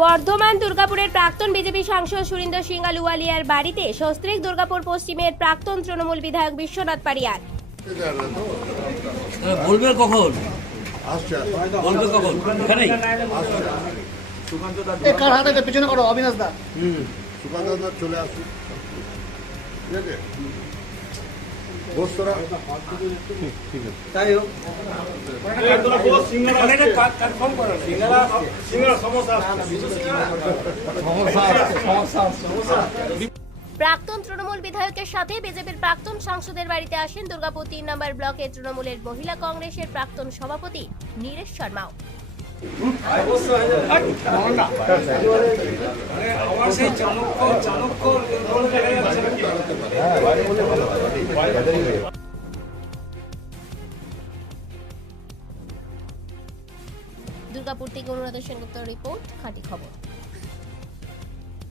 বর্ধমান দুর্গাপুরের প্রাক্তন বিজেপি সাংসদ সুরিন্দর সিং আলুওয়ালিয়ার বাড়িতে সস্ত্রীক দুর্গাপুর পশ্চিমের প্রাক্তন তৃণমূল বিধায়ক বিশ্বনাথ পারিয়ার। বলবে কখন আসছে বলবে কখন এখানেই কার হাতে পেছনে করো অবিনাশ দা। সুকান্ত দা চলে আসুন, ঠিক আছে? বস তোরা তাই হোক প্রাক্তন তৃণমূল বিধায়কের সাথে বিজেপির প্রাক্তন সাংসদের বাড়িতে আসেন দুর্গাপুর ৩ নম্বর ব্লকের তৃণমূলের মহিলা কংগ্রেসের প্রাক্তন সভাপতি নীরেশ শর্মাও। দুর্গাপুর থেকে অনুরাধা সেনগুপ্ত রিপোর্ট, খাঁটি খবর।